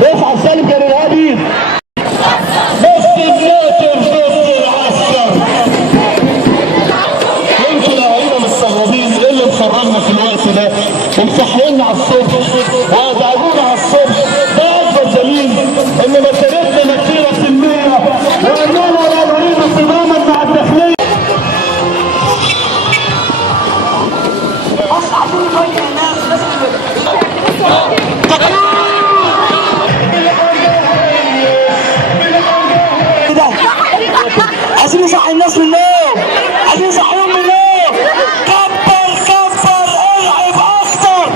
رفعت سالم كان ارهابي. بس الناتر ضد العسكر. يمكن اهالينا مستغربين ايه اللي مخرجنا في الوقت ده ومصحينا على الصبح وازعجونا على الصبح. ده اكبر دليل ان مسيرتنا مسيره سلميه واننا لا نريد صداما مع الداخليه. عايزين نصحي الناس من النوم، عايزين نصحيهم من النوم. كبر كبر العب اكتر.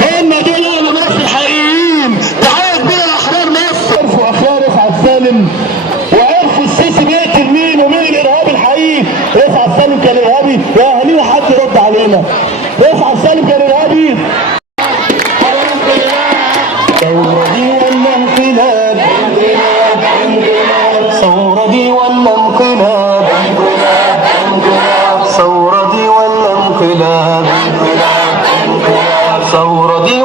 هم دول اهل مصر الحقيقيين. تعالوا كبير احرار مصر. عرفوا اخيار رفعت سالم وعرفوا السيسي بيقتل مين ومين الارهابي الحقيقي. رفعت سالم كان ارهابي؟ يا اهالينا حد يرد علينا. رفعت سالم كان ارهابي؟ ثورة دي ولا انقلاب؟ ثورة دي ولا انقلاب؟ ثورة دي ولا انقلاب؟ ثورة دي